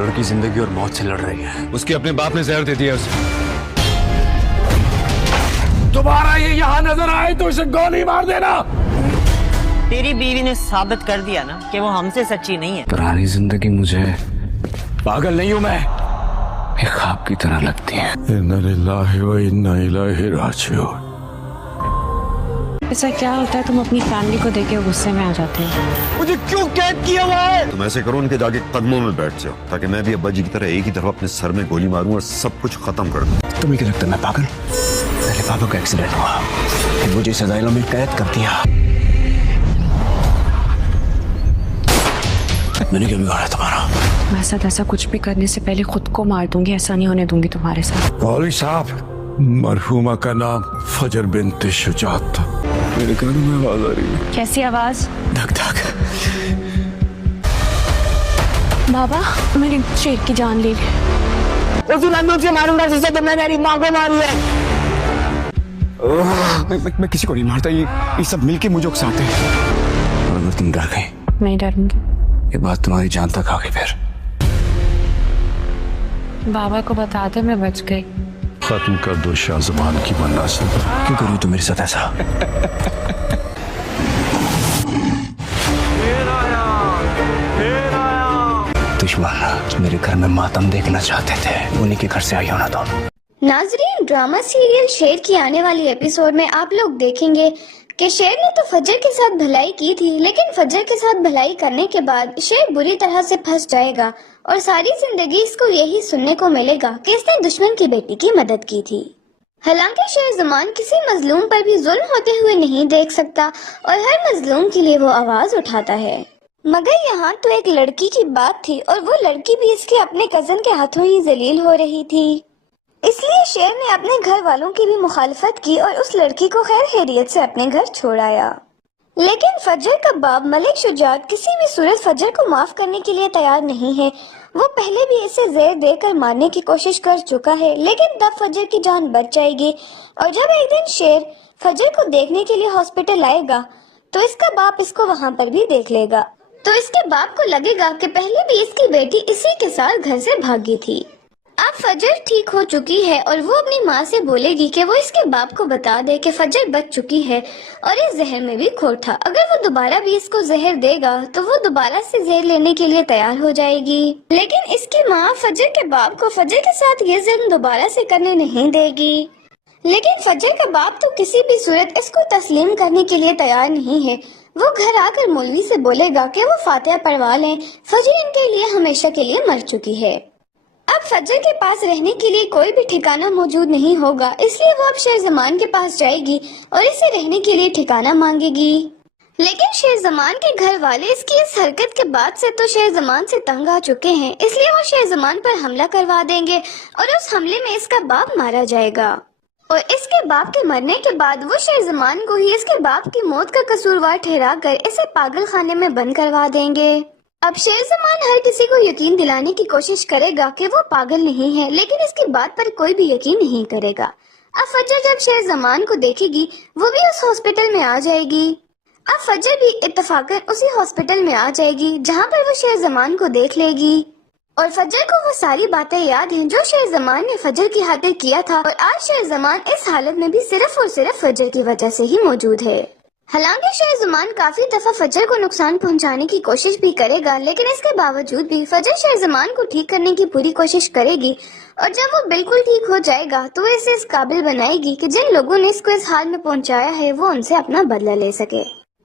लड़की जिंदगी और मौत से लड़ रही है। उसके अपने बाप ने जहर दे दिया उसे। दोबारा ये यहाँ नजर आए तो इसे गोली मार देना। तेरी बीवी ने साबित कर दिया ना कि वो हमसे सच्ची नहीं है। पुरानी जिंदगी मुझे, पागल नहीं हूँ मैं, एक ख्वाब की तरह लगती है। इन्ना लिल्लाहि व इन्ना इलैहि राजिऊन। ऐसा क्या होता है तुम अपनी फैमिली को देख के गुस्से में आ जाते हो? मुझे क्यों कैद किया हुआ है? तुम ऐसे करो उनके जाके कदमों में बैठ जाओ, ताकि मैं भी अब्बा जी की तरह एक ही तरफ अपने सर में गोली मारूं और सब कुछ खत्म कर दूं। तुम्हें क्या लगता है मैं पागल? मेरे पापा का एक्सीडेंट हुआ, फिर मुझे सजाइलों में कैद कर दिया। मैंने क्या बिगाड़ा तुम्हारा? मैं साथ ऐसा कुछ भी करने से पहले खुद को मार दूंगी, ऐसा नहीं होने दूंगी तुम्हारे साथ। मौलवी साहब, मरहूमा का नाम फजर बिन्त शुजात था। मेरे कानों में आवाज आ रही है। कैसी आवाज? धक धक। बाबा, मेरी शेर की जान ले ली। उस अंदर से मारूंगा जिससे तुमने मेरी माँ को मारी है। मैं किसी को नहीं मारता, ये सब मिलके मुझे उकसाते हैं। और अगर तुम डर गई, नहीं डरूंगी। ये बात तुम्हारी जान तक आ गई फिर। बाबा को बता दे मैं बच गई। खत्म कर दो शाहजबान की मनासिब। क्यों करूँ तुम मेरे साथ ऐसा? दुश्मन मेरे घर में मातम देखना चाहते थे, उन्हीं के घर से आई हो ना तुम। नाजरीन, ड्रामा सीरियल शेर की आने वाली एपिसोड में आप लोग देखेंगे कि शेर ने तो फजर के साथ भलाई की थी, लेकिन फजर के साथ भलाई करने के बाद शेर बुरी तरह से फंस जाएगा और सारी जिंदगी इसको यही सुनने को मिलेगा कि इसने दुश्मन की बेटी की मदद की थी। हालांकि शेर ज़मान किसी मजलूम पर भी जुल्म होते हुए नहीं देख सकता और हर मजलूम के लिए वो आवाज उठाता है। मगर यहाँ तो एक लड़की की बात थी और वो लड़की भी इसके अपने कजन के हाथों ही जलील हो रही थी। इसलिए शेर ने अपने घर वालों की भी मुखालफत की और उस लड़की को खैर खैरियत से अपने घर छोड़ आया। लेकिन फजर का बाप मलिक शुजात किसी भी सूरत फजर को माफ करने के लिए तैयार नहीं है। वो पहले भी इसे जहर देकर मारने की कोशिश कर चुका है, लेकिन तब फजर की जान बच जाएगी। और जब एक दिन शेर फजर को देखने के लिए हॉस्पिटल आएगा तो इसका बाप इसको वहाँ पर भी देख लेगा। तो इसके बाप को लगेगा कि पहले भी इसकी बेटी इसी के साथ घर से भागी थी। अब फजर ठीक हो चुकी है और वो अपनी माँ से बोलेगी कि वो इसके बाप को बता दे कि फजर बच चुकी है और इस जहर में भी खोर था। अगर वो दोबारा भी इसको जहर देगा तो वो दोबारा से जहर लेने के लिए तैयार हो जाएगी। लेकिन इसकी माँ फजर के बाप को फजर के साथ ये जुल्म दोबारा से करने नहीं देगी। लेकिन फजर का बाप तो किसी भी सूरत इसको तस्लीम करने के लिए तैयार नहीं है। वो घर आकर मौलवी से बोलेगा कि वो फातिहा पढ़वा लें, फजर इनके लिए हमेशा के लिए मर चुकी है। अब फजर के पास रहने के लिए कोई भी ठिकाना मौजूद नहीं होगा, इसलिए वो अब शेर ज़मान के पास जाएगी और इसे रहने के लिए ठिकाना मांगेगी। लेकिन शेर ज़मान के घर वाले इसकी इस हरकत के बाद से तो शेर ज़मान से तंग आ चुके हैं, इसलिए वो शेर ज़मान पर हमला करवा देंगे और उस हमले में इसका बाप मारा जाएगा। और इसके बाप के मरने के बाद वो शेर ज़मान को ही इसके बाप की मौत का कसूरवार ठहरा कर इसे पागल खाने में बंद करवा देंगे। अब शेर ज़मान हर किसी को यकीन दिलाने की कोशिश करेगा कि वो पागल नहीं है, लेकिन इसकी बात पर कोई भी यकीन नहीं करेगा। अब फजर जब शेर ज़मान को देखेगी वो भी उस हॉस्पिटल में आ जाएगी। अब फजर भी इत्तफाकन उसी हॉस्पिटल में आ जाएगी जहाँ पर वो शेर ज़मान को देख लेगी और फजर को वो सारी बातें याद हैं जो शेर ज़मान ने फजर की खातिर किया था। और आज शेर ज़मान इस हालत में भी सिर्फ और सिर्फ फजर की वजह से ही मौजूद है। हालांकि शेर ज़मान काफी दफा फजर को नुकसान पहुंचाने की कोशिश भी करेगा, लेकिन इसके बावजूद भी फजर शेर ज़मान को ठीक करने की पूरी कोशिश करेगी और जब वो बिल्कुल ठीक हो जाएगा तो इसे इस काबिल बनाएगी कि जिन लोगों ने इसको इस हाल में पहुंचाया है वो उनसे अपना बदला ले सके।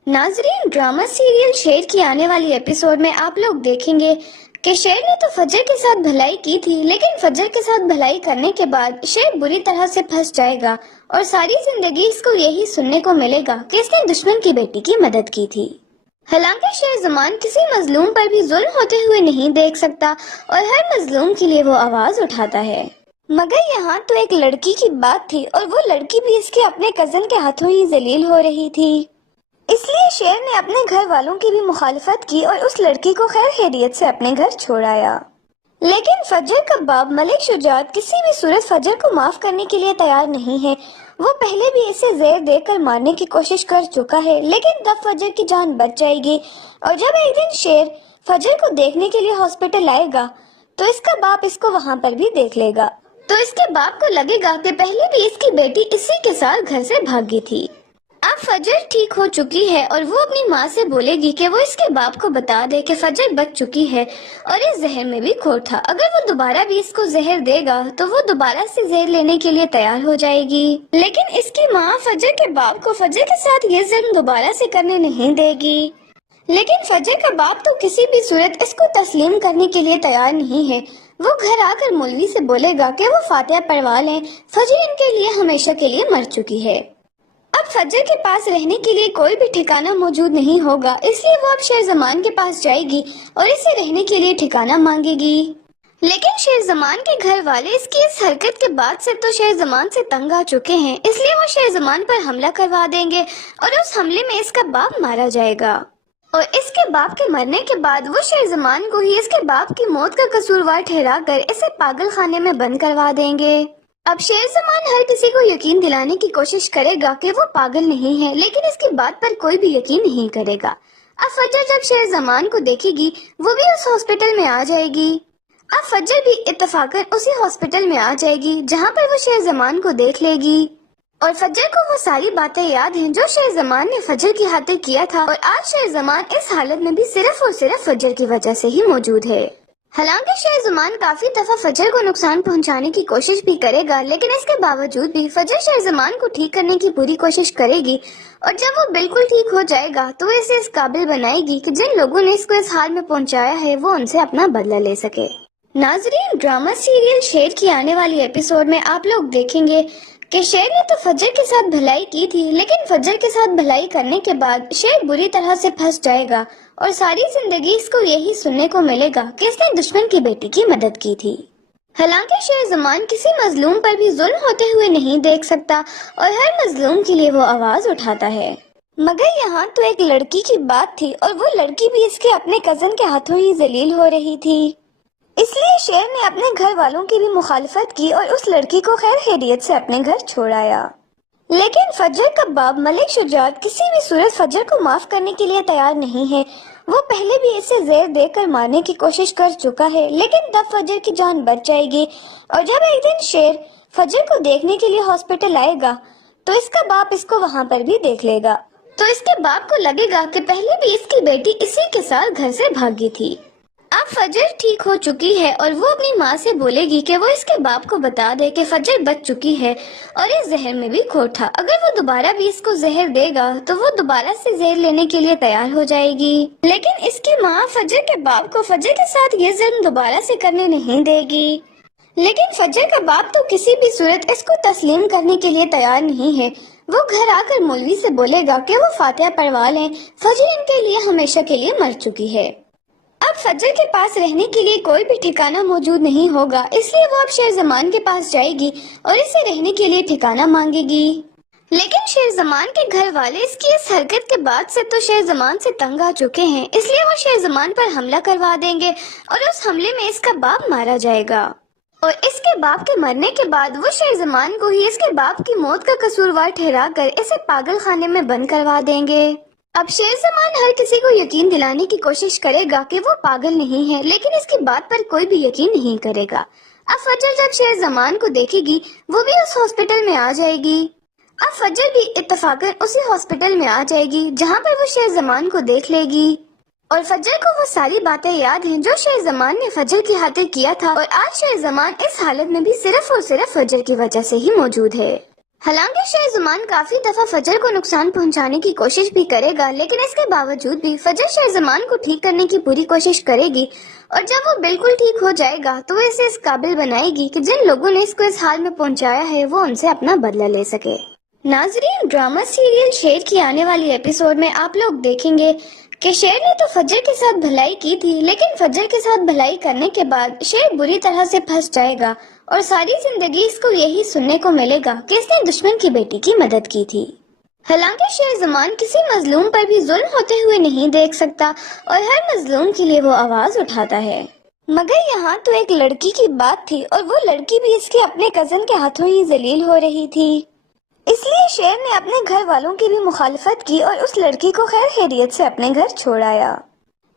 नाजरीन, ड्रामा सीरियल शेर की आने वाली एपिसोड में आप लोग देखेंगे कि शेर ने तो फजर के साथ भलाई की थी, लेकिन फजर के साथ भलाई करने के बाद शेर बुरी तरह से फंस जाएगा और सारी जिंदगी इसको यही सुनने को मिलेगा कि इसने दुश्मन की बेटी की मदद की थी। हालांकि शेर ज़मान किसी मजलूम पर भी जुल्म होते हुए नहीं देख सकता और हर मजलूम के लिए वो आवाज उठाता है। मगर यहाँ तो एक लड़की की बात थी और वो लड़की भी इसके अपने कजन के हाथों ही जलील हो रही थी। इसलिए शेर ने अपने घर वालों की भी मुखालफत की और उस लड़की को खैर खैरियत से अपने घर छोड़ आया। लेकिन फजर का बाप मलिक शुजात किसी भी सूरत फजर को माफ करने के लिए तैयार नहीं है। वो पहले भी इसे जहर देकर मारने की कोशिश कर चुका है, लेकिन तब फजर की जान बच जाएगी। और जब एक दिन शेर फजर को देखने के लिए हॉस्पिटल आएगा तो इसका बाप इसको वहाँ पर भी देख लेगा। तो इसके बाप को लगेगा कि पहले भी इसकी बेटी इसी के साथ घर से भागी थी। अब फजर ठीक हो चुकी है और वो अपनी माँ से बोलेगी कि वो इसके बाप को बता दे कि फजर बच चुकी है और इस जहर में भी खोट था। अगर वो दोबारा भी इसको जहर देगा तो वो दोबारा से जहर लेने के लिए तैयार हो जाएगी। लेकिन इसकी माँ फजर के बाप को फजर के साथ ये जुल्म दोबारा से करने नहीं देगी। लेकिन फजर का बाप तो किसी भी सूरत इसको तस्लीम करने के लिए तैयार नहीं है। वो घर आकर मौलवी से बोलेगा कि वो फातिहा पढ़वा लें, फजर इनके लिए हमेशा के लिए मर चुकी है। अब फजर के पास रहने के लिए कोई भी ठिकाना मौजूद नहीं होगा, इसलिए वो अब शेरजमान के पास जाएगी और इसे रहने के लिए ठिकाना मांगेगी। लेकिन शेरजमान के घर वाले इसकी इस हरकत के बाद से तो शेरजमान से तंग आ चुके हैं, इसलिए वो शेरजमान पर हमला करवा देंगे और उस हमले में इसका बाप मारा जाएगा। और इसके बाप के मरने के बाद वो शेरजमान को ही इसके बाप की मौत का कसूरवार ठहरा कर इसे पागल खाने में बंद करवा देंगे। अब शेरजमान हर किसी को यकीन दिलाने की कोशिश करेगा कि वो पागल नहीं है, लेकिन इसकी बात पर कोई भी यकीन नहीं करेगा। अब फजर जब शेरजमान को देखेगी वो भी उस हॉस्पिटल में आ जाएगी। अब फजर भी इत्तफाकन उसी हॉस्पिटल में आ जाएगी जहाँ पर वो शेरजमान को देख लेगी और फजर को वो सारी बातें याद हैं जो शेरजमान ने फजर की खातिर किया था। और आज शेरजमान इस हालत में भी सिर्फ और सिर्फ फजर की वजह से ही मौजूद है। हालांकि शेरजमान काफी दफा फजर को नुकसान पहुंचाने की कोशिश भी करेगा, लेकिन इसके बावजूद भी फजर शेरजमान को ठीक करने की पूरी कोशिश करेगी और जब वो बिल्कुल ठीक हो जाएगा तो इसे इस काबिल बनाएगी कि जिन लोगों ने इसको इस हाल में पहुंचाया है वो उनसे अपना बदला ले सके। नाजरीन, ड्रामा सीरियल शेर की आने वाली एपिसोड में आप लोग देखेंगे कि शेर ने तो फजर के साथ भलाई की थी, लेकिन फजर के साथ भलाई करने के बाद शेर बुरी तरह से फंस जाएगा और सारी जिंदगी इसको यही सुनने को मिलेगा कि इसने दुश्मन की बेटी की मदद की थी। हालांकि शेरजमान किसी मजलूम पर भी जुल्म होते हुए नहीं देख सकता और हर मजलूम के लिए वो आवाज उठाता है। मगर यहाँ तो एक लड़की की बात थी और वो लड़की भी इसके अपने कजन के हाथों ही जलील हो रही थी, इसलिए शेर ने अपने घर वालों की भी मुखालफत की और उस लड़की को खैर खैरियत से अपने घर छोड़ आया। लेकिन फजर का बाप मलिक शुजात किसी भी सूरत फजर को माफ करने के लिए तैयार नहीं है। वो पहले भी इसे जहर देकर मारने की कोशिश कर चुका है, लेकिन तब फजर की जान बच जाएगी। और जब एक दिन शेर फजर को देखने के लिए हॉस्पिटल आएगा तो इसका बाप इसको वहाँ पर भी देख लेगा। तो इसके बाप को लगेगा कि पहले भी इसकी बेटी इसी के साथ घर से भागी थी। अब फजर ठीक हो चुकी है और वो अपनी माँ से बोलेगी कि वो इसके बाप को बता दे कि फजर बच चुकी है और इस जहर में भी खोट था। अगर वो दोबारा भी इसको जहर देगा तो वो दोबारा से जहर लेने के लिए तैयार हो जाएगी। लेकिन इसकी माँ फजर के बाप को फजर के साथ ये जुल्म दोबारा से करने नहीं देगी। लेकिन फजर का बाप तो किसी भी सूरत इसको तस्लीम करने के लिए तैयार नहीं है। वो घर आकर मौलवी से बोलेगा कि वो फातिहा पढ़वा लें, फजर इनके लिए हमेशा के लिए मर चुकी है। अब फजर के पास रहने के लिए कोई भी ठिकाना मौजूद नहीं होगा, इसलिए वो अब शेरजमान के पास जाएगी और इसे रहने के लिए ठिकाना मांगेगी। लेकिन शेरजमान के घर वाले इसकी इस हरकत के बाद से तो शेरजमान से तंग आ चुके हैं, इसलिए वो शेरजमान पर हमला करवा देंगे और उस हमले में इसका बाप मारा जाएगा। और इसके बाप के मरने के बाद वो शेरजमान को ही इसके बाप की मौत का कसूरवार ठहरा कर इसे पागल खाने में बंद करवा देंगे। अब शेरजमान हर किसी को यकीन दिलाने की कोशिश करेगा कि वो पागल नहीं है, लेकिन इसकी बात पर कोई भी यकीन नहीं करेगा। अब फजर जब शेरजमान को देखेगी वो भी उस हॉस्पिटल में आ जाएगी। अब फजर भी इत्तफाकन उसी हॉस्पिटल में आ जाएगी जहाँ पर वो शेरजमान को देख लेगी और फजर को वो सारी बातें याद हैं जो शेरजमान ने फजर की खातिर किया था। और आज शेरजमान इस हालत में भी सिर्फ और सिर्फ फजर की वजह से ही मौजूद है। हालांकि शेरजमान काफी दफा फजर को नुकसान पहुंचाने की कोशिश भी करेगा, लेकिन इसके बावजूद भी फजर शेरजमान को ठीक करने की पूरी कोशिश करेगी और जब वो बिल्कुल ठीक हो जाएगा तो वो इसे इस काबिल बनाएगी कि जिन लोगों ने इसको इस हाल में पहुंचाया है वो उनसे अपना बदला ले सके। नाजरीन, ड्रामा सीरियल शेर की आने वाली एपिसोड में आप लोग देखेंगे कि शेर ने तो फजर के साथ भलाई की थी, लेकिन फजर के साथ भलाई करने के बाद शेर बुरी तरह से फंस जाएगा और सारी जिंदगी इसको यही सुनने को मिलेगा कि इसने दुश्मन की बेटी की मदद की थी। हालांकि शेरजमान किसी मजलूम पर भी जुल्म होते हुए नहीं देख सकता और हर मजलूम के लिए वो आवाज उठाता है। मगर यहाँ तो एक लड़की की बात थी और वो लड़की भी इसके अपने कजन के हाथों ही जलील हो रही थी, इसलिए शेर ने अपने घर वालों की भी मुखालफत की और उस लड़की को खैर खैरियत से अपने घर छोड़ आया।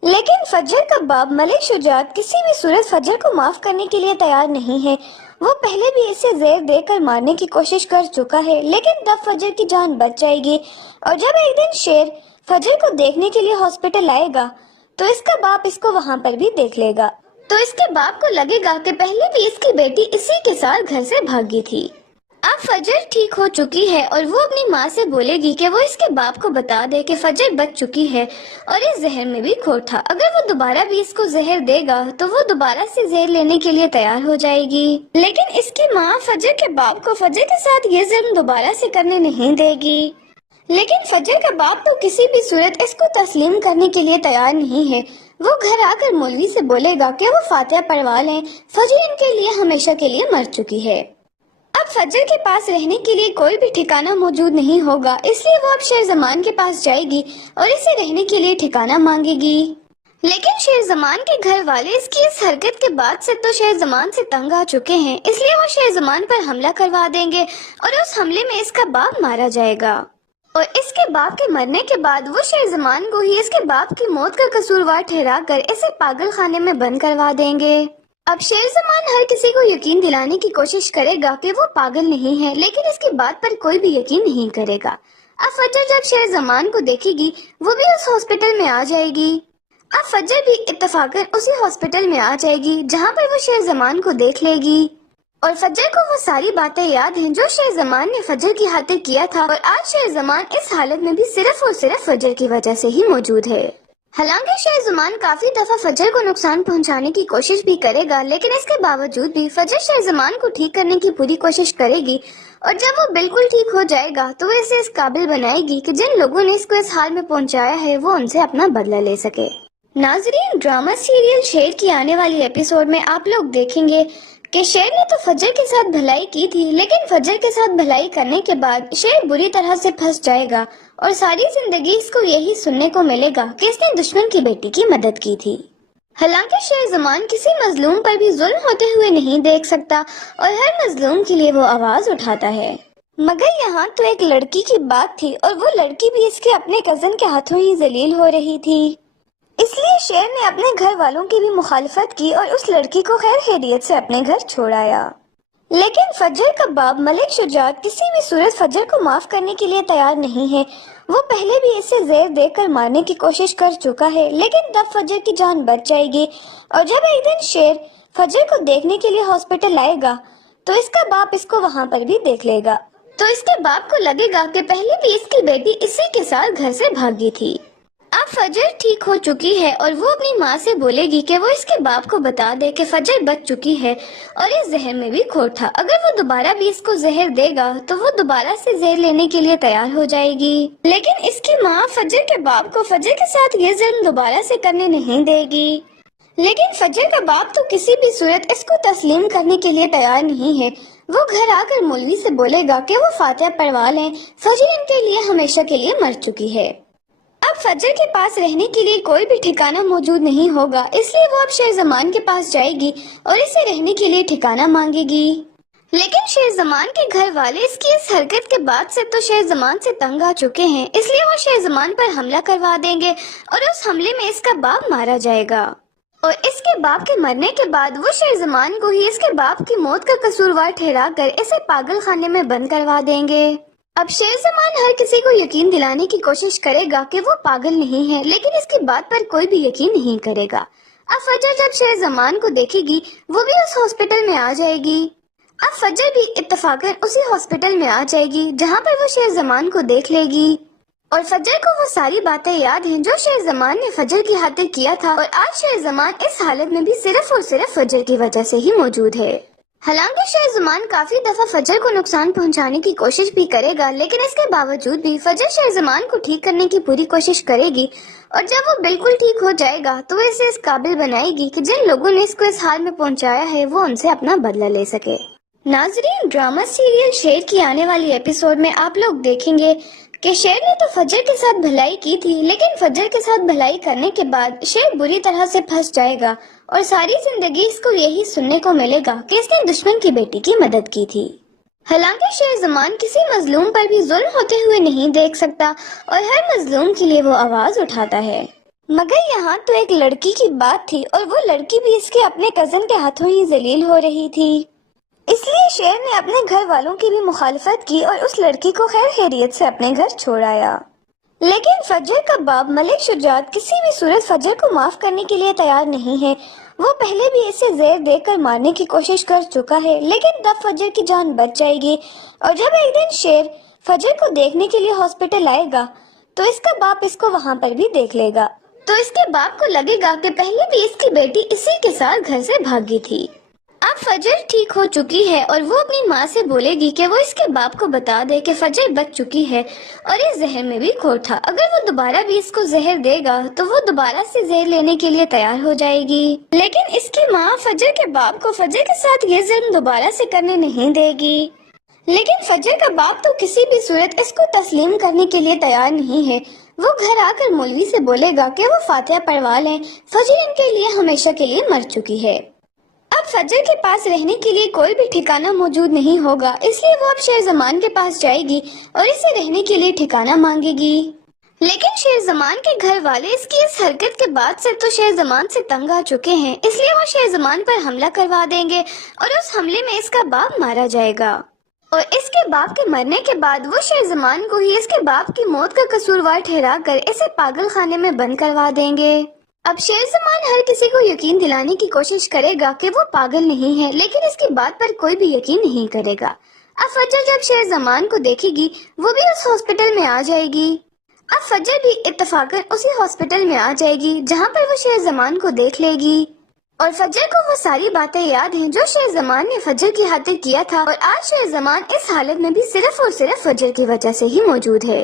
लेकिन फजर का बाप मलिक शुजात किसी भी सूरत फजर को माफ करने के लिए तैयार नहीं है। वो पहले भी इसे जहर देकर मारने की कोशिश कर चुका है, लेकिन तब फजर की जान बच जाएगी। और जब एक दिन शेर फजर को देखने के लिए हॉस्पिटल आएगा तो इसका बाप इसको वहाँ पर भी देख लेगा। तो इसके बाप को लगेगा कि पहले भी इसकी बेटी इसी के साथ घर से भागी थी। अब फजर ठीक हो चुकी है और वो अपनी माँ से बोलेगी कि वो इसके बाप को बता दे कि फजर बच चुकी है और इस जहर में भी खोट था। अगर वो दोबारा भी इसको जहर देगा तो वो दोबारा से जहर लेने के लिए तैयार हो जाएगी। लेकिन इसकी माँ फजर के बाप को फजर के साथ ये जुल्म दोबारा से करने नहीं देगी। लेकिन फजर का बाप तो किसी भी सूरत इसको तस्लीम करने के लिए तैयार नहीं है। वो घर आकर मौलवी से बोलेगा कि वो फातिहा पढ़वा लें, फजर इनके लिए हमेशा के लिए मर चुकी है। अब फजर के पास रहने के लिए कोई भी ठिकाना मौजूद नहीं होगा, इसलिए वो अब शेर जमान के पास जाएगी और इसे रहने के लिए ठिकाना मांगेगी। लेकिन शेर जमान के घर वाले इसकी इस हरकत के बाद से तो शेर जमान से तंग आ चुके हैं, इसलिए वो शेर जमान पर हमला करवा देंगे और उस हमले में इसका बाप मारा जाएगा। और इसके बाप के मरने के बाद वो शेर जमान को ही इसके बाप की मौत का कसूरवार ठहरा कर इसे पागल खाने में बंद करवा देंगे। अब शेर जमान हर किसी को यकीन दिलाने की कोशिश करेगा कि वो पागल नहीं है, लेकिन इसकी बात पर कोई भी यकीन नहीं करेगा। अब फजर जब शेर जमान को देखेगी वो भी उस हॉस्पिटल में आ जाएगी। अब फजर भी इत्तेफाकन उसी हॉस्पिटल में आ जाएगी जहाँ पर वो शेर जमान को देख लेगी। और फजर को वो सारी बातें याद हैं जो शेर जमान ने फजर की खातिर किया था, और आज शेर जमान इस हालत में भी सिर्फ और सिर्फ फजर की वजह से ही मौजूद है। हालांकि शेर जमान काफी दफा फजर को नुकसान पहुंचाने की कोशिश भी करेगा, लेकिन इसके बावजूद भी फजर शेर जमान को ठीक करने की पूरी कोशिश करेगी। और जब वो बिल्कुल ठीक हो जाएगा तो वो इसे इस काबिल बनाएगी कि जिन लोगों ने इसको इस हाल में पहुंचाया है वो उनसे अपना बदला ले सके। नाजरीन, ड्रामा सीरियल शेर की आने वाली एपिसोड में आप लोग देखेंगे कि शेर ने तो फजर के साथ भलाई की थी, लेकिन फजर के साथ भलाई करने के बाद शेर बुरी तरह से फंस जाएगा और सारी जिंदगी इसको यही सुनने को मिलेगा कि इसने दुश्मन की बेटी की मदद की थी। हालांकि शेर जमान किसी मजलूम पर भी जुल्म होते हुए नहीं देख सकता और हर मजलूम के लिए वो आवाज उठाता है। मगर यहाँ तो एक लड़की की बात थी और वो लड़की भी इसके अपने कजन के हाथों ही जलील हो रही थी, इसलिए शेर ने अपने घर वालों की भी मुखालफत की और उस लड़की को खैर खैरियत से अपने घर छोड़ आया। लेकिन फजर का बाप मलिक शुजात किसी भी सूरत फजर को माफ करने के लिए तैयार नहीं है। वो पहले भी इसे जहर देकर मारने की कोशिश कर चुका है, लेकिन तब फजर की जान बच जाएगी। और जब एक दिन शेर फजर को देखने के लिए हॉस्पिटल आएगा तो इसका बाप इसको वहाँ पर भी देख लेगा। तो इसके बाप को लगेगा कि पहले भी इसकी बेटी इसी के साथ घर से भागी थी। अब फजर ठीक हो चुकी है और वो अपनी माँ से बोलेगी कि वो इसके बाप को बता दे कि फजर बच चुकी है और इस जहर में भी खोट था। अगर वो दोबारा भी इसको जहर देगा तो वो दोबारा से जहर लेने के लिए तैयार हो जाएगी। लेकिन इसकी माँ फजर के बाप को फजर के साथ ये जुल्म दोबारा से करने नहीं देगी। लेकिन फजर का बाप तो किसी भी सूरत इसको तस्लीम करने के लिए तैयार नहीं है। वो घर आकर मौलवी से बोलेगा कि वो फातिहा पढ़वा लें, फजर इनके लिए हमेशा के लिए मर चुकी है। अब फजर के पास रहने के लिए कोई भी ठिकाना मौजूद नहीं होगा, इसलिए वो अब शेर जमान के पास जाएगी और इसे रहने के लिए ठिकाना मांगेगी। लेकिन शेर जमान के घर वाले इसकी इस हरकत के बाद से तो शेर जमान से तंग आ चुके हैं, इसलिए वो शेर जमान पर हमला करवा देंगे और उस हमले में इसका बाप मारा जाएगा। और इसके बाप के मरने के बाद वो शेर जमान को ही इसके बाप की मौत का कसूरवार ठहरा कर इसे पागल खाने में बंद करवा देंगे। अब शेर जमान हर किसी को यकीन दिलाने की कोशिश करेगा कि वो पागल नहीं है, लेकिन इसकी बात पर कोई भी यकीन नहीं करेगा। अब फजर जब शेर जमान को देखेगी वो भी उस हॉस्पिटल में आ जाएगी। अब फजर भी इत्तेफाकन उसी हॉस्पिटल में आ जाएगी जहाँ पर वो शेर जमान को देख लेगी। और फजर को वो सारी बातें याद हैं जो शेर जमान ने फजर की खातिर किया था, और आज शेर जमान इस हालत में भी सिर्फ और सिर्फ फजर की वजह से ही मौजूद है। हालांकि शेर जमान काफी दफा फजर को नुकसान पहुंचाने की कोशिश भी करेगा, लेकिन इसके बावजूद भी फजर शेर जमान को ठीक करने की पूरी कोशिश करेगी। और जब वो बिल्कुल ठीक हो जाएगा तो वो इसे इस काबिल बनाएगी कि जिन लोगों ने इसको इस हाल में पहुंचाया है वो उनसे अपना बदला ले सके। नाजरीन, ड्रामा सीरियल शेर की आने वाली एपिसोड में आप लोग देखेंगे कि शेर ने तो फजर के साथ भलाई की थी, लेकिन फजर के साथ भलाई करने के बाद शेर बुरी तरह से फंस जाएगा और सारी जिंदगी इसको यही सुनने को मिलेगा कि इसने दुश्मन की बेटी की मदद की थी। हालांकि शेर जमान किसी मजलूम पर भी जुल्म होते हुए नहीं देख सकता और हर मजलूम के लिए वो आवाज उठाता है। मगर यहाँ तो एक लड़की की बात थी और वो लड़की भी इसके अपने कजन के हाथों ही जलील हो रही थी। इसलिए शेर ने अपने घर वालों की भी मुखालफत की और उस लड़की को खैर खैरियत से अपने घर छोड़ आया। लेकिन फजर का बाप मलिक शुजात किसी भी सूरत फजर को माफ करने के लिए तैयार नहीं है। वो पहले भी इसे जहर देकर मारने की कोशिश कर चुका है, लेकिन तब फजर की जान बच जाएगी। और जब एक दिन शेर फजर को देखने के लिए हॉस्पिटल आएगा तो इसका बाप इसको वहाँ पर भी देख लेगा। तो इसके बाप को लगेगा कि पहले भी इसकी बेटी इसी के साथ घर से भागी थी। अब फजर ठीक हो चुकी है और वो अपनी माँ से बोलेगी कि वो इसके बाप को बता दे कि फजर बच चुकी है और इस जहर में भी खोर था। अगर वो दोबारा भी इसको जहर देगा तो वो दोबारा से जहर लेने के लिए तैयार हो जाएगी। लेकिन इसकी माँ फजर के बाप को फजर के साथ ये जुल्म दोबारा से करने नहीं देगी। लेकिन फजर का बाप तो किसी भी सूरत इसको तस्लीम करने के लिए तैयार नहीं है। वो घर आकर मौलवी से बोलेगा कि वो फातिहा पढ़वा लें, फजर इनके लिए हमेशा के लिए मर चुकी है। अब फजर के पास रहने के लिए कोई भी ठिकाना मौजूद नहीं होगा, इसलिए वो अब शेर जमान के पास जाएगी और इसे रहने के लिए ठिकाना मांगेगी। लेकिन शेर जमान के घर वाले इसकी इस हरकत के बाद से तो शेर जमान से तंग आ चुके हैं, इसलिए वो शेर जमान पर हमला करवा देंगे और उस हमले में इसका बाप मारा जाएगा। और इसके बाप के मरने के बाद वो शेर जमान को ही इसके बाप की मौत का कसूरवार ठहरा कर इसे पागल खाने में बंद करवा देंगे। अब शेर जमान हर किसी को यकीन दिलाने की कोशिश करेगा कि वो पागल नहीं है, लेकिन इसकी बात पर कोई भी यकीन नहीं करेगा। अब फजर जब शेर जमान को देखेगी वो भी उस हॉस्पिटल में आ जाएगी। अब फजर भी इत्तफाकन उसी हॉस्पिटल में आ जाएगी जहाँ पर वो शेर जमान को देख लेगी। और फजर को वो सारी बातें याद हैं जो शेर जमान ने फजर की खातिर किया था, और आज शेर जमान इस हालत में भी सिर्फ और सिर्फ फजर की वजह से ही मौजूद है।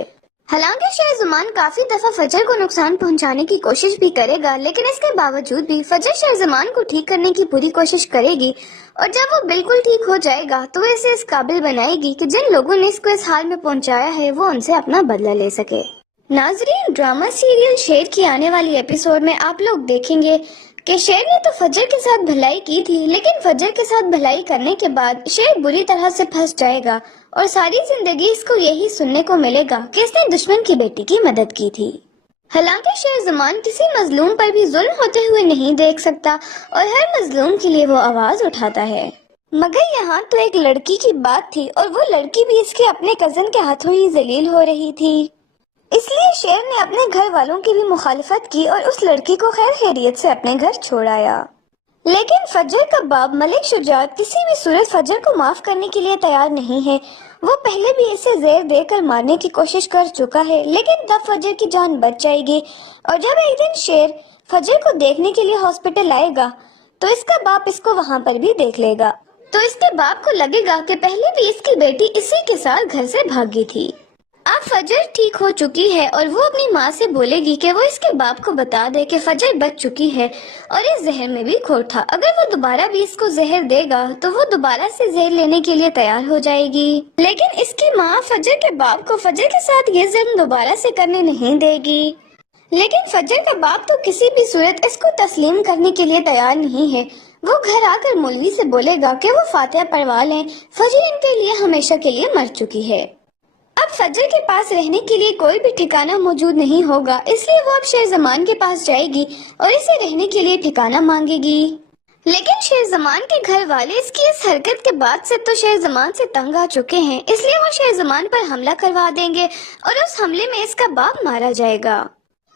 हालांकि शेर जमान काफी दफा फजर को नुकसान पहुंचाने की कोशिश भी करेगा, लेकिन इसके बावजूद भी फजर शेर जमान को ठीक करने की पूरी कोशिश करेगी। और जब वो बिल्कुल ठीक हो जाएगा तो इसे इस काबिल बनाएगी कि जिन लोगों ने इसको इस हाल में पहुंचाया है वो उनसे अपना बदला ले सके। नाजरीन, ड्रामा सीरियल शेर की आने वाली एपिसोड में आप लोग देखेंगे कि शेर ने तो फजर के साथ भलाई की थी, लेकिन फजर के साथ भलाई करने के बाद शेर बुरी तरह से फंस जाएगा और सारी जिंदगी इसको यही सुनने को मिलेगा कि इसने दुश्मन की बेटी की मदद की थी। हालांकि शेर जमान किसी मजलूम पर भी जुल्म होते हुए नहीं देख सकता और हर मजलूम के लिए वो आवाज उठाता है। मगर यहाँ तो एक लड़की की बात थी और वो लड़की भी इसके अपने कजन के हाथों ही जलील हो रही थी। इसलिए शेर ने अपने घर वालों की भी मुखालफत की और उस लड़की को खैर खैरियत से अपने घर छोड़ आया। लेकिन फजर का बाप मलिक शुजात किसी भी सूरत फजर को माफ करने के लिए तैयार नहीं है। वो पहले भी इसे जहर देकर मारने की कोशिश कर चुका है, लेकिन तब फजर की जान बच जाएगी। और जब एक दिन शेर फजर को देखने के लिए हॉस्पिटल आएगा तो इसका बाप इसको वहाँ पर भी देख लेगा। तो इसके बाप को लगेगा कि पहले भी इसकी बेटी इसी के साथ घर से भागी थी। अब फजर ठीक हो चुकी है और वो अपनी माँ से बोलेगी कि वो इसके बाप को बता दे कि फजर बच चुकी है और इस जहर में भी खोर था। अगर वो दोबारा भी इसको जहर देगा तो वो दोबारा से जहर लेने के लिए तैयार हो जाएगी। लेकिन इसकी माँ फजर के बाप को फजर के साथ ये जुल्म दोबारा से करने नहीं देगी। लेकिन फजर का बाप तो किसी भी सूरत इसको तस्लीम करने के लिए तैयार नहीं है। वो घर आकर मौलवी से बोलेगा कि वो फातिहा पढ़वा लें, फजर इनके लिए हमेशा के लिए मर चुकी है। अब फजर के पास रहने के लिए कोई भी ठिकाना मौजूद नहीं होगा, इसलिए वो अब शेर जमान के पास जाएगी और इसे रहने के लिए ठिकाना मांगेगी। लेकिन शेर जमान के घर वाले इसकी इस हरकत के बाद से तो शेर जमान से तंग आ चुके हैं, इसलिए वो शेर जमान पर हमला करवा देंगे और उस हमले में इसका बाप मारा जाएगा।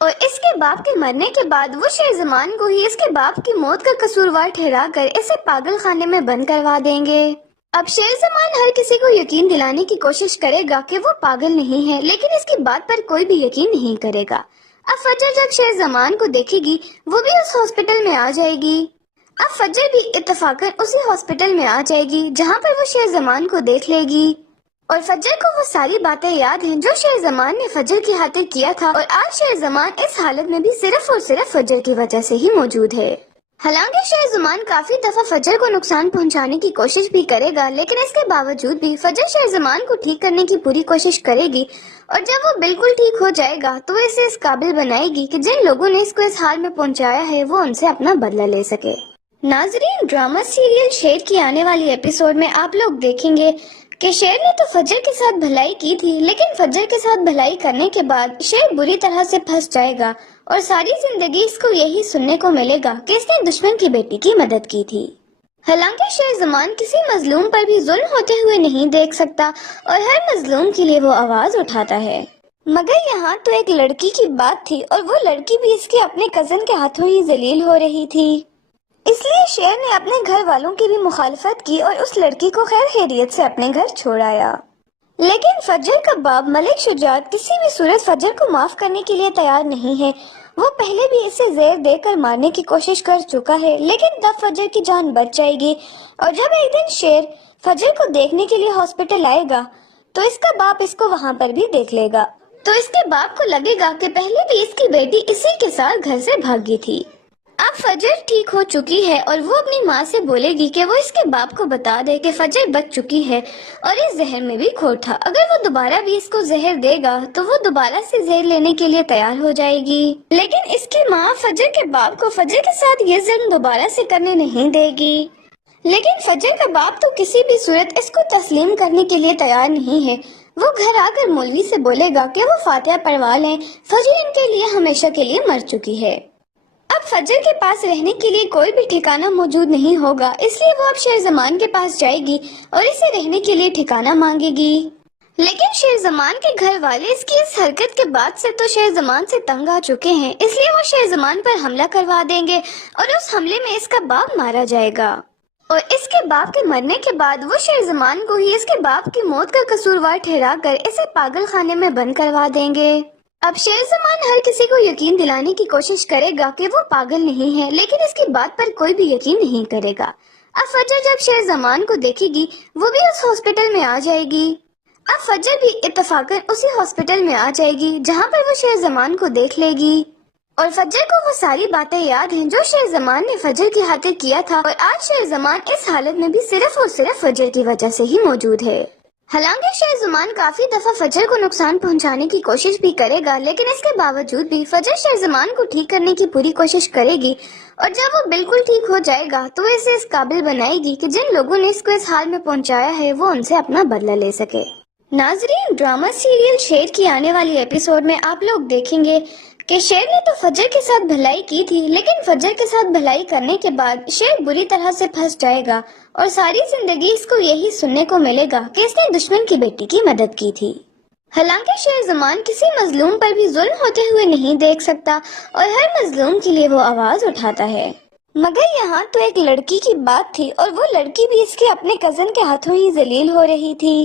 और इसके बाप के मरने के बाद वो शेर जमान को ही इसके बाप की मौत का कसूरवार ठहरा कर इसे पागल खाने में बंद करवा देंगे। अब शेर जमान हर किसी को यकीन दिलाने की कोशिश करेगा कि वो पागल नहीं है, लेकिन इसकी बात पर कोई भी यकीन नहीं करेगा। अब फजर जब शेर जमान को देखेगी वो भी उस हॉस्पिटल में आ जाएगी। अब फजर भी इत्तफाकन उसी हॉस्पिटल में आ जाएगी जहाँ पर वो शेर जमान को देख लेगी। और फजर को वो सारी बातें याद हैं जो शेर जमान ने फजर की खातिर किया था, और आज शेर जमान इस हालत में भी सिर्फ और सिर्फ फजर की वजह से ही मौजूद है। हालांकि शेर जमान काफी दफा फजर को नुकसान पहुंचाने की कोशिश भी करेगा, लेकिन इसके बावजूद भी फजर शेर जमान को ठीक करने की पूरी कोशिश करेगी। और जब वो बिल्कुल ठीक हो जाएगा तो इसे इस काबिल बनाएगी कि जिन लोगों ने इसको इस हाल में पहुंचाया है वो उनसे अपना बदला ले सके। नाजरीन, ड्रामा सीरियल शेर की आने वाली एपिसोड में आप लोग देखेंगे کہ شیر نے تو فجر کے ساتھ بھلائی کی تھی، لیکن فجر کے ساتھ بھلائی کرنے کے بعد شیر بری طرح سے پھنس جائے گا اور ساری زندگی اس کو یہی سننے کو ملے گا کہ اس نے دشمن کی بیٹی کی مدد کی تھی۔ حالانکہ شیر زمان کسی مظلوم پر بھی ظلم ہوتے ہوئے نہیں دیکھ سکتا اور ہر مظلوم کے لیے وہ آواز اٹھاتا ہے، مگر یہاں تو ایک لڑکی کی بات تھی اور وہ لڑکی بھی اس کے اپنے کزن کے ہاتھوں ہی ذلیل ہو رہی تھی۔ اس لیے شیر نے اپنے گھر والوں کی بھی مخالفت کی اور اس لڑکی کو خیر خیریت سے اپنے گھر چھوڑ آیا۔ لیکن فجر کا باپ ملک شجاعت کسی بھی صورت فجر کو معاف کرنے کے لیے تیار نہیں ہے۔ وہ پہلے بھی اسے زہر دے کر مارنے کی کوشش کر چکا ہے، لیکن تب فجر کی جان بچ جائے گی، اور جب ایک دن شیر فجر کو دیکھنے کے لیے ہاسپٹل آئے گا تو اس کا باپ اس کو وہاں پر بھی دیکھ لے گا، تو اس کے باپ کو لگے گا کہ پہلے بھی اس کی بیٹی اسی کے ساتھ گھر سے بھاگی تھی۔ اب فجر ٹھیک ہو چکی ہے اور وہ اپنی ماں سے بولے گی کہ وہ اس کے باپ کو بتا دے کہ فجر بچ چکی ہے اور اس زہر میں بھی کھوٹ تھا۔ اگر وہ دوبارہ بھی اس کو زہر دے گا تو وہ دوبارہ سے زہر لینے کے لیے تیار ہو جائے گی، لیکن اس کی ماں فجر کے باپ کو فجر کے ساتھ یہ ظلم دوبارہ سے کرنے نہیں دے گی۔ لیکن فجر کا باپ تو کسی بھی صورت اس کو تسلیم کرنے کے لیے تیار نہیں ہے۔ وہ گھر آ کر مولوی سے بولے گا کہ وہ فاتحہ پڑھوا لیں، فجر ان کے لیے ہمیشہ کے لیے مر چکی ہے۔ اب فجر کے پاس رہنے کے لیے کوئی بھی ٹھکانہ موجود نہیں ہوگا، اس لیے وہ اب شیر زمان کے پاس جائے گی اور اسے رہنے کے لیے ٹھکانہ مانگے گی۔ لیکن شیر زمان کے گھر والے اس کی اس حرکت کے بعد سے تو شیر زمان سے تنگ آ چکے ہیں، اس لیے وہ شیر زمان پر حملہ کروا دیں گے اور اس حملے میں اس کا باپ مارا جائے گا، اور اس کے باپ کے مرنے کے بعد وہ شیر زمان کو ہی اس کے باپ کی موت کا قصوروار ٹھہرا کر اسے پاگل خانے میں بند کروا دیں گے۔ اب شیر زمان ہر کسی کو یقین دلانے کی کوشش کرے گا کہ وہ پاگل نہیں ہے، لیکن اس کی بات پر کوئی بھی یقین نہیں کرے گا۔ اب فجر جب شیر زمان کو دیکھے گی وہ بھی اس ہاسپٹل میں آ جائے گی۔ اب فجر بھی اتفاقاً اسی ہاسپٹل میں آ جائے گی جہاں پر وہ شیر زمان کو دیکھ لے گی، اور فجر کو وہ ساری باتیں یاد ہیں جو شیر زمان نے فجر کی خاطر کیا تھا، اور آج شیر زمان اس حالت میں بھی صرف اور صرف فجر کی وجہ سے ہی موجود ہے۔ حالانکہ شیر زمان کافی دفعہ فجر کو نقصان پہنچانے کی کوشش بھی کرے گا، لیکن اس کے باوجود بھی فجر شیر زمان کو ٹھیک کرنے کی پوری کوشش کرے گی، اور جب وہ بالکل ٹھیک ہو جائے گا تو وہ اسے اس قابل بنائے گی کہ جن لوگوں نے اس کو اس حال میں پہنچایا ہے وہ ان سے اپنا بدلہ لے سکے۔ ناظرین، ڈرامہ سیریل شیر کی آنے والی ایپیسوڈ میں آپ لوگ دیکھیں گے کہ شیر نے تو فجر کے ساتھ بھلائی کی تھی، لیکن فجر کے ساتھ بھلائی کرنے کے بعد شیر بری طرح سے پھنس جائے گا اور ساری زندگی اس کو یہی سننے کو ملے گا کہ اس نے دشمن کی بیٹی کی مدد کی تھی۔ حالانکہ شیر زمان کسی مظلوم پر بھی ظلم ہوتے ہوئے نہیں دیکھ سکتا اور ہر مظلوم کے لیے وہ آواز اٹھاتا ہے، مگر یہاں تو ایک لڑکی کی بات تھی اور وہ لڑکی بھی اس کے اپنے کزن کے ہاتھوں ہی ذلیل ہو رہی تھی۔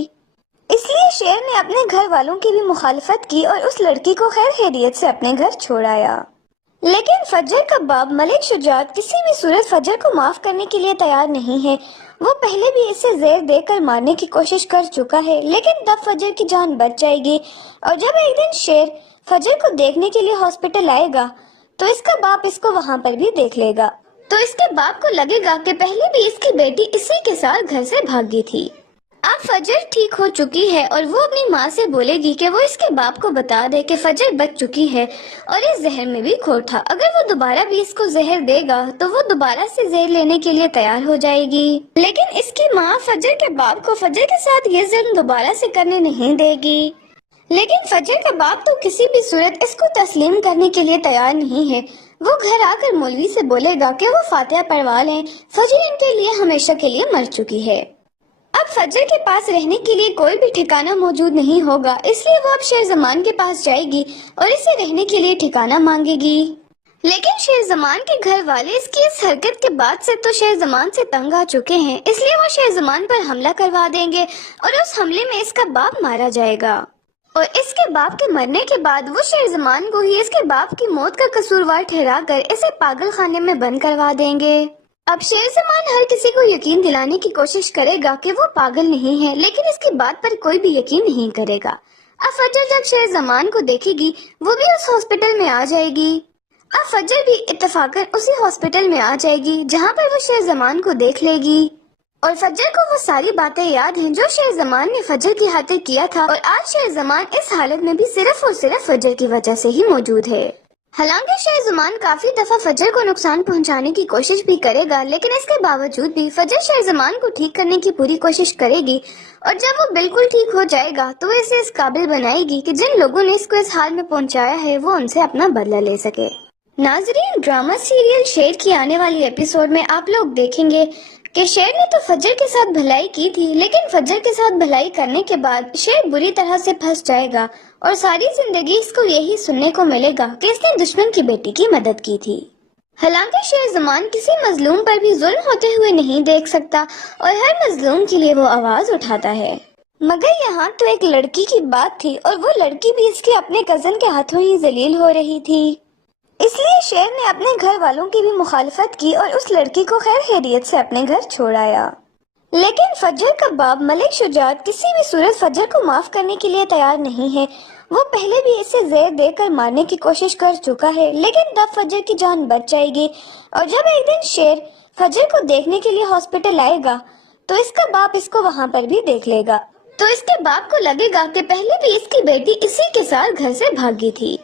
اس لیے شیر نے اپنے گھر والوں کی بھی مخالفت کی اور اس لڑکی کو خیر خیریت سے اپنے گھر چھوڑ آیا۔ لیکن فجر کا باپ ملک شجاعت کسی بھی صورت فجر کو معاف کرنے کے لیے تیار نہیں ہے۔ وہ پہلے بھی اسے زہر دے کر مارنے کی کوشش کر چکا ہے، لیکن تب فجر کی جان بچ جائے گی، اور جب ایک دن شیر فجر کو دیکھنے کے لیے ہاسپٹل آئے گا تو اس کا باپ اس کو وہاں پر بھی دیکھ لے گا، تو اس کے باپ کو لگے گا کہ پہلے بھی اس کی بیٹی اسی کے ساتھ گھر سے بھاگی تھی۔ اب فجر ٹھیک ہو چکی ہے اور وہ اپنی ماں سے بولے گی کہ وہ اس کے باپ کو بتا دے کہ فجر بچ چکی ہے اور اس زہر میں بھی کھوٹ تھا۔ اگر وہ دوبارہ بھی اس کو زہر دے گا تو وہ دوبارہ سے زہر لینے کے لیے تیار ہو جائے گی، لیکن اس کی ماں فجر کے باپ کو فجر کے ساتھ یہ ظلم دوبارہ سے کرنے نہیں دے گی۔ لیکن فجر کا باپ تو کسی بھی صورت اس کو تسلیم کرنے کے لیے تیار نہیں ہے۔ وہ گھر آ کر مولوی سے بولے گا کہ وہ فاتحہ پڑھوا لیں، فجر ان کے لیے ہمیشہ کے لیے مر چکی ہے۔ اب فجر کے پاس رہنے کے لیے کوئی بھی ٹھکانہ موجود نہیں ہوگا، اس لیے وہ اب شیر زمان کے پاس جائے گی اور اسے رہنے کے لیے ٹھکانہ مانگے گی۔ لیکن شیر زمان کے گھر والے اس کی اس حرکت کے بعد سے تو شیر زمان سے تنگ آ چکے ہیں، اس لیے وہ شیر زمان پر حملہ کروا دیں گے اور اس حملے میں اس کا باپ مارا جائے گا، اور اس کے باپ کے مرنے کے بعد وہ شیر زمان کو ہی اس کے باپ کی موت کا قصوروار ٹھہرا کر اسے پاگل خانے میں بند کروا دیں گے۔ اب شیر زمان ہر کسی کو یقین دلانے کی کوشش کرے گا کہ وہ پاگل نہیں ہے، لیکن اس کی بات پر کوئی بھی یقین نہیں کرے گا۔ اب فجر جب شیر زمان کو دیکھے گی وہ بھی اس ہاسپٹل میں آ جائے گی۔ اب فجر بھی اتفاقاً اسی ہاسپٹل میں آ جائے گی جہاں پر وہ شیر زمان کو دیکھ لے گی، اور فجر کو وہ ساری باتیں یاد ہیں جو شیر زمان نے فجر کی خاطر کیا تھا، اور آج شیر زمان اس حالت میں بھی صرف اور صرف فجر کی وجہ سے ہی موجود ہے۔ हालांकि शेरज़मान काफी दफा फजर को नुकसान पहुंचाने की कोशिश भी करेगा, लेकिन इसके बावजूद भी फजर शेरज़मान को ठीक करने की पूरी कोशिश करेगी और जब वो बिल्कुल ठीक हो जाएगा तो वो इसे इस काबिल बनाएगी कि जिन लोगों ने इसको इस हाल में पहुंचाया है वो उनसे अपना बदला ले सके। नाजरीन, ड्रामा सीरियल शेर की आने वाली एपिसोड में आप लोग देखेंगे कि शेर ने तो फजर के साथ भलाई की थी, लेकिन फजर के साथ भलाई करने के बाद शेर बुरी तरह से फंस जाएगा और सारी जिंदगी इसको यही सुनने को मिलेगा कि इसने दुश्मन की बेटी की मदद की थी। हालांकि शेरज़मान किसी मजलूम पर भी जुल्म होते हुए नहीं देख सकता और हर मजलूम के लिए वो आवाज उठाता है, मगर यहाँ तो एक लड़की की बात थी और वो लड़की भी इसके अपने कजन के हाथों ही जलील हो रही थी। इसलिए शेर ने अपने घर वालों की भी मुखालफत की और उस लड़की को खैर खैरियत से अपने घर छोड़ आया। लेकिन फजर का बाप मलिक शुजात किसी भी सूरत फजर को माफ करने के लिए तैयार नहीं है। वो पहले भी इसे जहर देकर मारने की कोशिश कर चुका है, लेकिन तब फजर की जान बच जाएगी और जब एक दिन शेर फजर को देखने के लिए हॉस्पिटल आएगा तो इसका बाप इसको वहाँ पर भी देख लेगा। तो इसके बाप को लगेगा कि पहले भी इसकी बेटी इसी के साथ घर से भागी थी।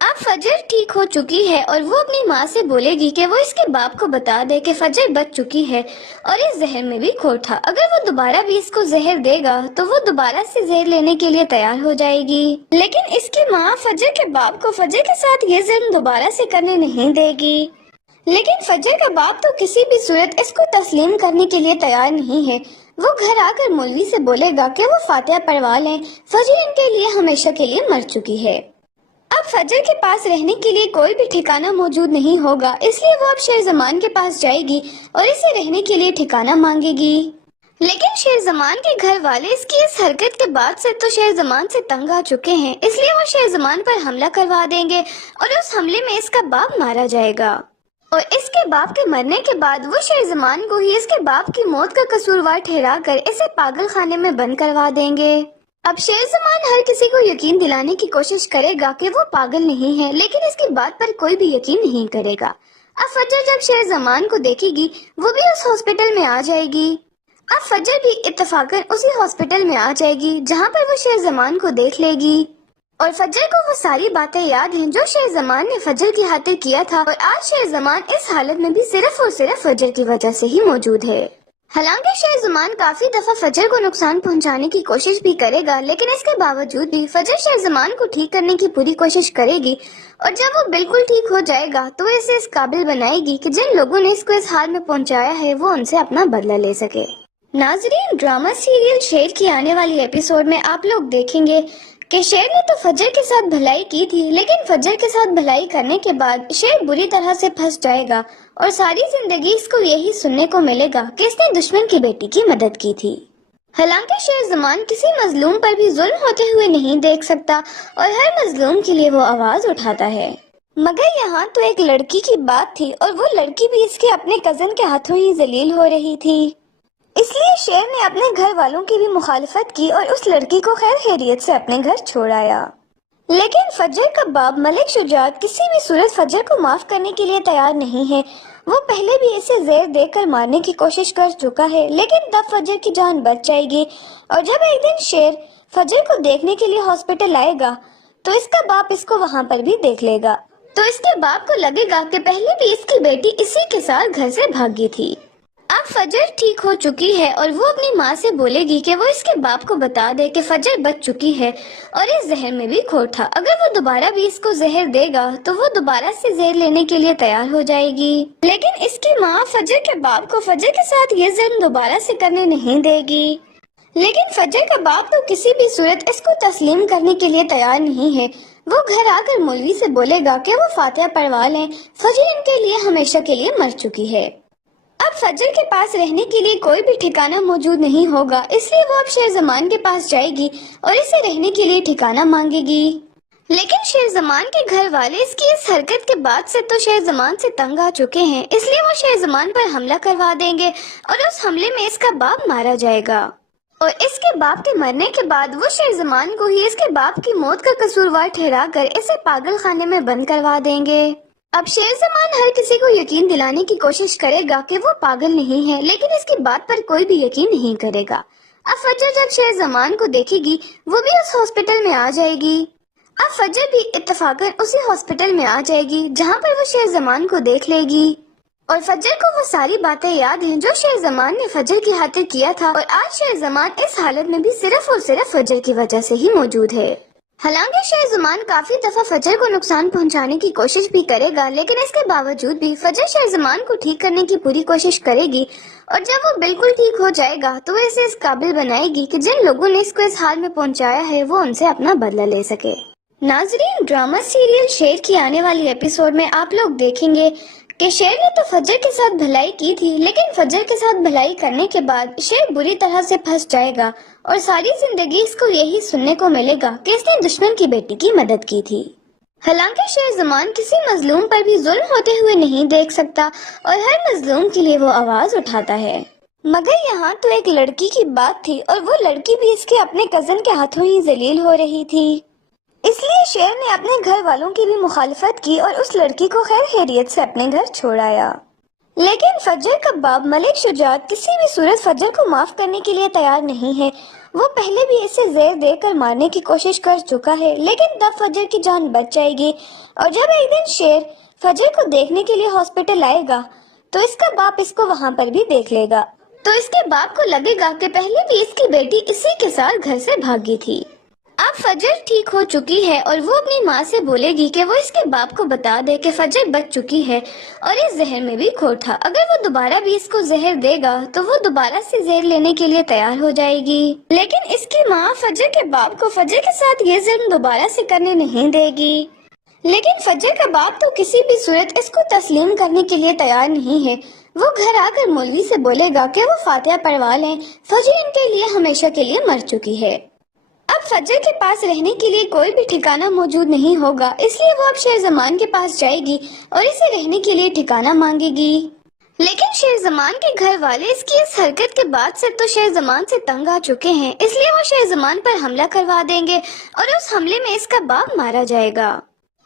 अब फजर ठीक हो चुकी है और वो अपनी माँ से बोलेगी कि वो इसके बाप को बता दे कि फजर बच चुकी है और इस जहर में भी खोर था। अगर वो दोबारा भी इसको जहर देगा तो वो दोबारा से जहर लेने के लिए तैयार हो जाएगी। लेकिन इसकी माँ फजर के बाप को फजर के साथ ये जुल्म दोबारा से करने नहीं देगी। लेकिन फजर का बाप तो किसी भी सूरत इसको तस्लीम करने के लिए तैयार नहीं है। वो घर आकर मौलवी से बोलेगा कि वो फातिहा पढ़वा लें, फजर इनके लिए हमेशा के लिए मर चुकी है। अब फजर के पास रहने के लिए कोई भी ठिकाना मौजूद नहीं होगा, इसलिए वो अब शेरज़मान के पास जाएगी और इसे रहने के लिए ठिकाना मांगेगी। लेकिन शेरज़मान के घर वाले इसकी इस हरकत के बाद से तो शेरज़मान से तंग आ चुके हैं, इसलिए वो शेरज़मान पर हमला करवा देंगे और उस हमले में इसका बाप मारा जाएगा। और इसके बाप के मरने के बाद वो शेरज़मान को ही इसके बाप की मौत का कसूरवार ठहरा कर इसे पागल खाने में बंद करवा देंगे। अब शेरज़मान हर किसी को यकीन दिलाने की कोशिश करेगा कि वो पागल नहीं है, लेकिन इसकी बात पर कोई भी यकीन नहीं करेगा। अब फजर जब शेरज़मान को देखेगी वो भी उस हॉस्पिटल में आ जाएगी। अब फजर भी इत्तफाकन उसी हॉस्पिटल में आ जाएगी जहाँ पर वो शेरज़मान को देख लेगी और फजर को वो सारी बातें याद हैं जो शेरज़मान ने फजर की खातिर किया था और आज शेरज़मान इस हालत में भी सिर्फ और सिर्फ फजर की वजह से ही मौजूद है। हालांकि शेरज़मान काफी दफा फजर को नुकसान पहुंचाने की कोशिश भी करेगा, लेकिन इसके बावजूद भी फजर शेरज़मान को ठीक करने की पूरी कोशिश करेगी और जब वो बिल्कुल ठीक हो जाएगा तो इसे इस काबिल बनाएगी कि जिन लोगों ने इसको इस हाल में पहुंचाया है वो उनसे अपना बदला ले सके। नाजरीन, ड्रामा सीरियल शेर की आने वाली एपिसोड में आप लोग देखेंगे कि शेर ने तो फजर के साथ भलाई की थी, लेकिन फजर के साथ भलाई करने के बाद शेर बुरी तरह से फंस जाएगा और सारी जिंदगी इसको यही सुनने को मिलेगा कि इसने दुश्मन की बेटी की मदद की थी। हालांकि शेरज़मान किसी मजलूम पर भी जुल्म होते हुए नहीं देख सकता और हर मजलूम के लिए वो आवाज उठाता है, मगर यहाँ तो एक लड़की की बात थी और वो लड़की भी इसके अपने कजन के हाथों ही जलील हो रही थी। इसलिए शेर ने अपने घर वालों की भी मुखालफत की और उस लड़की को खैर खैरियत से अपने घर छोड़ आया। लेकिन फजर का बाप मलिक शुजात किसी भी सूरत फजर को माफ करने के लिए तैयार नहीं है। वो पहले भी इसे जहर देकर मारने की कोशिश कर चुका है, लेकिन तब फजर की जान बच जाएगी और जब एक दिन शेर फजर को देखने के लिए हॉस्पिटल आएगा तो इसका बाप इसको वहाँ पर भी देख लेगा। तो इसके बाप को लगेगा कि पहले भी इसकी बेटी इसी के साथ घर से भागी थी। अब फजर ठीक हो चुकी है और वो अपनी माँ से बोलेगी कि वो इसके बाप को बता दे कि फजर बच चुकी है और इस जहर में भी खोर था। अगर वो दोबारा भी इसको जहर देगा तो वो दोबारा से जहर लेने के लिए तैयार हो जाएगी। लेकिन इसकी माँ फजर के बाप को फजर के साथ ये जुल्म दोबारा से करने नहीं देगी। लेकिन फजर का बाप तो किसी भी सूरत इसको तस्लीम करने के लिए तैयार नहीं है। वो घर आकर मौलवी से बोलेगा कि वो फातिहा पढ़वा लें, फजर इनके लिए हमेशा के लिए मर चुकी है। अब फजर के पास रहने के लिए कोई भी ठिकाना मौजूद नहीं होगा, इसलिए वो अब शेरज़मान के पास जाएगी और इसे रहने के लिए ठिकाना मांगेगी। लेकिन शेरज़मान के घर वाले इसकी इस हरकत के बाद से तो शेरज़मान से तंग आ चुके हैं, इसलिए वो शेरज़मान पर हमला करवा देंगे और उस हमले में इसका बाप मारा जाएगा। और इसके बाप के मरने के बाद वो शेरज़मान को ही इसके बाप की मौत का कसूरवार ठहरा कर इसे पागल खाने में बंद करवा देंगे। अब शेरज़मान हर किसी को यकीन दिलाने की कोशिश करेगा कि वो पागल नहीं है, लेकिन इसकी बात पर कोई भी यकीन नहीं करेगा। अब फजर जब शेरज़मान को देखेगी वो भी उस हॉस्पिटल में आ जाएगी। اب فجر بھی اتفاقاً اسی ہاسپٹل میں آ جائے گی جہاں پر وہ شیر زمان کو دیکھ لے گی، اور فجر کو وہ ساری باتیں یاد ہیں جو شیر زمان نے فجر کی خاطر کیا تھا، اور آج شیر زمان اس حالت میں بھی صرف اور صرف فجر کی وجہ سے ہی موجود ہے۔ حالانکہ شیر زمان کافی دفعہ فجر کو نقصان پہنچانے کی کوشش بھی کرے گا، لیکن اس کے باوجود بھی فجر شیر زمان کو ٹھیک کرنے کی پوری کوشش کرے گی، اور جب وہ بالکل ٹھیک ہو جائے گا تو وہ اسے اس قابل بنائے گی کہ جن لوگوں نے اس کو اس حال میں پہنچایا ہے وہ ان سے اپنا بدلہ لے سکے۔ ناظرین، ڈرامہ سیریل شیر کی آنے والی ایپیسوڈ میں آپ لوگ دیکھیں گے کہ شیر نے تو فجر کے ساتھ بھلائی کی تھی، لیکن فجر کے ساتھ بھلائی کرنے کے بعد شیر بری طرح سے پھنس جائے گا، اور ساری زندگی اس کو یہی سننے کو ملے گا کہ اس نے دشمن کی بیٹی کی مدد کی تھی۔ حالانکہ شیر زمان کسی مظلوم پر بھی ظلم ہوتے ہوئے نہیں دیکھ سکتا، اور ہر مظلوم کے لیے وہ آواز اٹھاتا ہے، مگر یہاں تو ایک لڑکی کی بات تھی، اور وہ لڑکی بھی اس کے اپنے کزن کے ہاتھوں ہی ذلیل ہو رہی تھی۔ اس لیے شیر نے اپنے گھر والوں کی بھی مخالفت کی اور اس لڑکی کو خیر خیریت سے اپنے گھر چھوڑ آیا۔ لیکن فجر کا باپ ملک شجاعت کسی بھی صورت فجر کو معاف کرنے کے لیے تیار نہیں ہے۔ وہ پہلے بھی اسے زہر دے کر مارنے کی کوشش کر چکا ہے، لیکن تب فجر کی جان بچ جائے گی، اور جب ایک دن شیر فجر کو دیکھنے کے لیے ہاسپٹل آئے گا تو اس کا باپ اس کو وہاں پر بھی دیکھ لے گا، تو اس کے باپ کو لگے گا کہ پہلے بھی اس کی بیٹی اسی کے ساتھ گھر سے بھاگی تھی۔ اب فجر ٹھیک ہو چکی ہے، اور وہ اپنی ماں سے بولے گی کہ وہ اس کے باپ کو بتا دے کہ فجر بچ چکی ہے اور اس زہر میں بھی کھوٹ تھا۔ اگر وہ دوبارہ بھی اس کو زہر دے گا تو وہ دوبارہ سے زہر لینے کے لیے تیار ہو جائے گی، لیکن اس کی ماں فجر کے باپ کو فجر کے ساتھ یہ ظلم دوبارہ سے کرنے نہیں دے گی۔ لیکن فجر کا باپ تو کسی بھی صورت اس کو تسلیم کرنے کے لیے تیار نہیں ہے۔ وہ گھر آ کر مولوی سے بولے گا کہ وہ فاتحہ پڑھوا لیں، فجر ان کے لیے ہمیشہ کے لیے مر چکی ہے۔ اب فجر کے پاس رہنے کے لیے کوئی بھی ٹھکانہ موجود نہیں ہوگا، اس لیے وہ اب شیر زمان کے پاس جائے گی اور اسے رہنے کے لیے ٹھکانہ مانگے گی۔ لیکن شیر زمان کے گھر والے اس کی اس حرکت کے بعد سے تو شیر زمان سے تنگ آ چکے ہیں، اس لیے وہ شیر زمان پر حملہ کروا دیں گے، اور اس حملے میں اس کا باپ مارا جائے گا،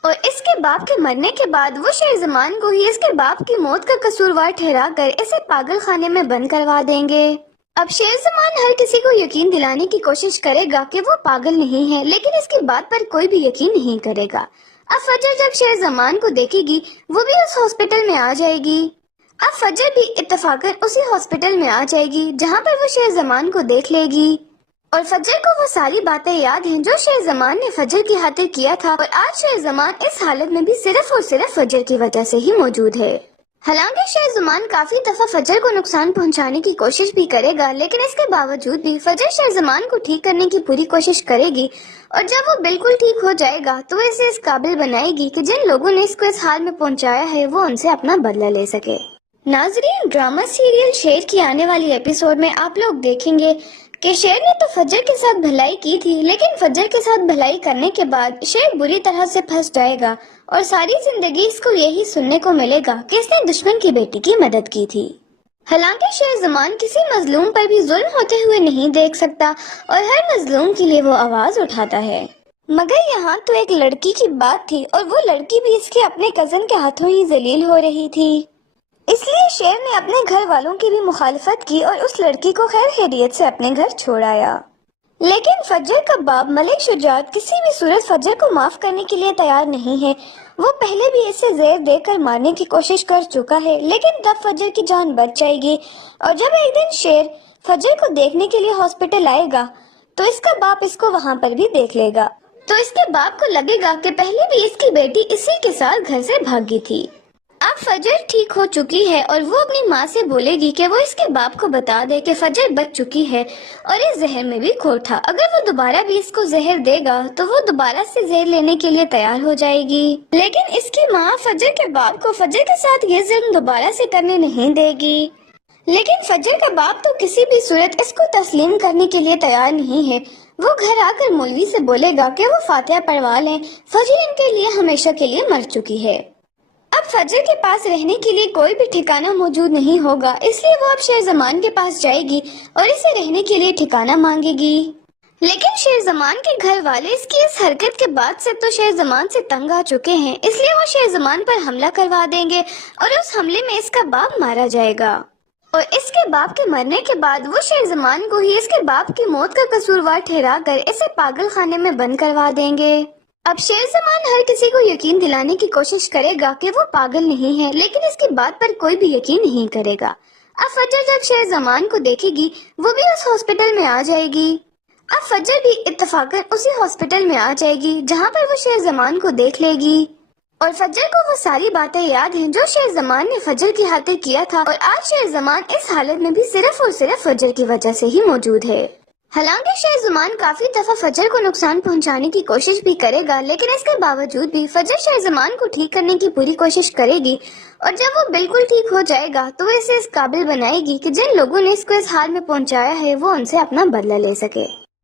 اور اس کے باپ کے مرنے کے بعد وہ شیر زمان کو ہی اس کے باپ کی موت کا قصوروار ٹھہرا کر اسے پاگل خانے میں بند کروا دیں گے۔ اب شیر زمان ہر کسی کو یقین دلانے کی کوشش کرے گا کہ وہ پاگل نہیں ہے، لیکن اس کی بات پر کوئی بھی یقین نہیں کرے گا۔ اب فجر جب شیر زمان کو دیکھے گی وہ بھی اس ہاسپٹل میں آ جائے گی۔ اب فجر بھی اتفاقاً اسی ہاسپٹل میں آ جائے گی جہاں پر وہ شیر زمان کو دیکھ لے گی، اور فجر کو وہ ساری باتیں یاد ہیں جو شیر زمان نے فجر کی خاطر کیا تھا، اور آج شیر زمان اس حالت میں بھی صرف اور صرف فجر کی وجہ سے ہی موجود ہے۔ حالانکہ شیر زمان کافی دفعہ فجر کو نقصان پہنچانے کی کوشش بھی کرے گا، لیکن اس کے باوجود بھی فجر شیر زمان کو ٹھیک کرنے کی پوری کوشش کرے گی، اور جب وہ بالکل ٹھیک ہو جائے گا تو وہ اسے اس قابل بنائے گی کہ جن لوگوں نے اس کو اس حال میں پہنچایا ہے وہ ان سے اپنا بدلہ لے سکے۔ ناظرین، ڈرامہ سیریل شیر کی آنے والی ایپیسوڈ میں آپ لوگ دیکھیں گے کہ شیر نے تو فجر کے ساتھ بھلائی کی تھی، لیکن فجر کے ساتھ بھلائی کرنے کے بعد شیر بری طرح سے پھنس جائے گا، اور ساری زندگی اس کو یہی سننے کو ملے گا کہ اس نے دشمن کی بیٹی کی مدد کی تھی۔ حالانکہ شیر زمان کسی مظلوم پر بھی ظلم ہوتے ہوئے نہیں دیکھ سکتا، اور ہر مظلوم کے لیے وہ آواز اٹھاتا ہے، مگر یہاں تو ایک لڑکی کی بات تھی، اور وہ لڑکی بھی اس کے اپنے کزن کے ہاتھوں ہی ذلیل ہو رہی تھی۔ اس لیے شیر نے اپنے گھر والوں کی بھی مخالفت کی اور اس لڑکی کو خیر خیریت سے اپنے گھر چھوڑ آیا۔ لیکن فجر کا باپ ملک شجاعت کسی بھی صورت فجر کو معاف کرنے کے لیے تیار نہیں ہے۔ وہ پہلے بھی اسے زہر دے کر مارنے کی کوشش کر چکا ہے، لیکن تب فجر کی جان بچ جائے گی، اور جب ایک دن شیر فجر کو دیکھنے کے لیے ہاسپٹل آئے گا تو اس کا باپ اس کو وہاں پر بھی دیکھ لے گا، تو اس کے باپ کو لگے گا کہ پہلے بھی اس کی بیٹی اسی کے ساتھ گھر سے بھاگی تھی۔ اب فجر ٹھیک ہو چکی ہے، اور وہ اپنی ماں سے بولے گی کہ وہ اس کے باپ کو بتا دے کہ فجر بچ چکی ہے اور اس زہر میں بھی کھوٹ تھا۔ اگر وہ دوبارہ بھی اس کو زہر دے گا تو وہ دوبارہ سے زہر لینے کے لیے تیار ہو جائے گی، لیکن اس کی ماں فجر کے باپ کو فجر کے ساتھ یہ ظلم دوبارہ سے کرنے نہیں دے گی۔ لیکن فجر کا باپ تو کسی بھی صورت اس کو تسلیم کرنے کے لیے تیار نہیں ہے۔ وہ گھر آ کر مولوی سے بولے گا کہ وہ فاتحہ پڑھوا لیں، فجر ان کے لیے ہمیشہ کے لیے مر چکی ہے۔ اب فجر کے پاس رہنے کے لیے کوئی بھی ٹھکانہ موجود نہیں ہوگا، اس لیے وہ اب شیر زمان کے پاس جائے گی اور اسے رہنے کے لیے ٹھکانہ مانگے گی۔ لیکن شیر زمان کے گھر والے اس کی اس حرکت کے بعد سے تو شیر زمان سے تنگ آ چکے ہیں، اس لیے وہ شیر زمان پر حملہ کروا دیں گے، اور اس حملے میں اس کا باپ مارا جائے گا، اور اس کے باپ کے مرنے کے بعد وہ شیر زمان کو ہی اس کے باپ کی موت کا قصوروار ٹھہرا کر اسے پاگل خانے میں بند کروا دیں گے۔ अब शेर जमान हर किसी को यकीन दिलाने की कोशिश करेगा कि वो पागल नहीं है, लेकिन इसकी बात पर कोई भी यकीन नहीं करेगा। अब फजर जब शेर जमान को देखेगी वो भी उस हॉस्पिटल में आ जाएगी। अब फजर भी इत्तफाकन उसी हॉस्पिटल में आ जाएगी जहाँ पर वो शेर जमान को देख लेगी और फजर को वो सारी बातें याद हैं जो शेर जमान ने फजर की खातिर किया था, और आज शेर जमान इस हालत में भी सिर्फ और सिर्फ फजर की वजह से ही मौजूद है। हालांकि शेर जमान काफी दफा फजर को नुकसान पहुंचाने की कोशिश भी करेगा, लेकिन इसके बावजूद भी फजर शेर जमान को ठीक करने की पूरी कोशिश करेगी, और जब वो बिल्कुल ठीक हो जाएगा तो वो इसे इस काबिल बनाएगी कि जिन लोगों ने इसको इस हाल में पहुंचाया है वो उनसे अपना बदला ले सके।